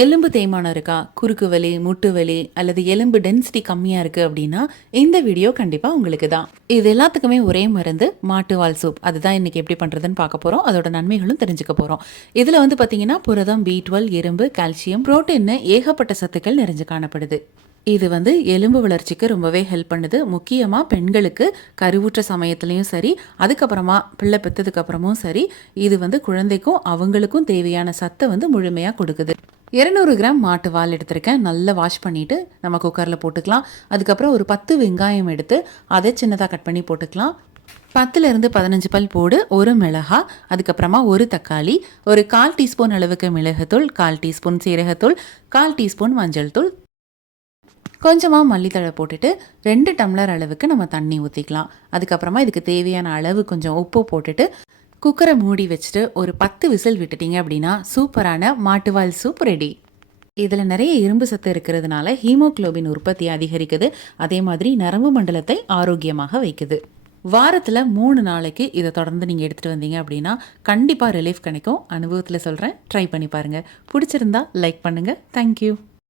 எலும்பு தேய்மானம் இருக்கா? குறுக்கு வலி முட்டு வலி அல்லது எலும்பு டென்சிட்டி கம்மியாக இருக்குது அப்படின்னா இந்த வீடியோ கண்டிப்பாக உங்களுக்கு தான். இது எல்லாத்துக்குமே ஒரே மருந்து மாட்டுவால் சூப். அதுதான் இன்றைக்கி எப்படி பண்ணுறதுன்னு பார்க்க போகிறோம் அதோட நன்மைகளும் தெரிஞ்சுக்க போகிறோம் இதில் வந்து பார்த்தீங்கன்னா புரதம் பி டுவெல் இரும்பு கால்சியம் புரோட்டீன்னு ஏகப்பட்ட சத்துக்கள் நிறைஞ்சு காணப்படுது. இது வந்து எலும்பு வளர்ச்சிக்கு ரொம்பவே ஹெல்ப் பண்ணுது. முக்கியமாக பெண்களுக்கு கருவுற்ற சமயத்துலேயும் சரி அதுக்கப்புறமா பிள்ளை பெற்றதுக்கப்புறமும் சரி இது வந்து குழந்தைக்கும் அவங்களுக்கும் தேவையான சத்தை வந்து முழுமையாக கொடுக்குது. இரநூறு கிராம் மாட்டு வால் எடுத்திருக்கேன். நல்லா வாஷ் பண்ணிவிட்டு நம்ம குக்கரில் போட்டுக்கலாம். அதுக்கப்புறம் ஒரு பத்து வெங்காயம் எடுத்து அதை சின்னதாக கட் பண்ணி போட்டுக்கலாம். பத்துலேருந்து பதினஞ்சு பல் போடு ஒரு மிளகா அதுக்கப்புறமா ஒரு தக்காளி ஒரு கால் டீஸ்பூன் அளவுக்கு மிளகுத்தூள் கால் டீஸ்பூன் சீரகத்தூள் கால் டீஸ்பூன் மஞ்சள் தூள். கொஞ்சமாக மல்லித்தழை போட்டுட்டு ரெண்டு டம்ளர் அளவுக்கு நம்ம தண்ணி ஊற்றிக்கலாம் அதுக்கப்புறமா இதுக்கு தேவையான அளவு கொஞ்சம் உப்பு போட்டுட்டு குக்கரை மூடி வச்சுட்டு ஒரு பத்து விசில் விட்டுட்டீங்க அப்படின்னா சூப்பரான மாட்டுவால் சூப் ரெடி. இதில் நிறைய இரும்பு சத்து இருக்கிறதுனால ஹீமோக்ளோபின் உற்பத்தி அதிகரிக்குது. அதே மாதிரி நரம்பு மண்டலத்தை ஆரோக்கியமாக வைக்குது. வாரத்தில் மூணு நாளைக்கு இதை தொடர்ந்து நீங்கள் எடுத்துகிட்டு வந்தீங்க அப்படின்னா கண்டிப்பாக ரிலீஃப் கிடைக்கும். அனுபவத்தில் சொல்கிறேன் ட்ரை பண்ணி பாருங்கள் பிடிச்சிருந்தா லைக் பண்ணுங்கள் தேங்க்யூ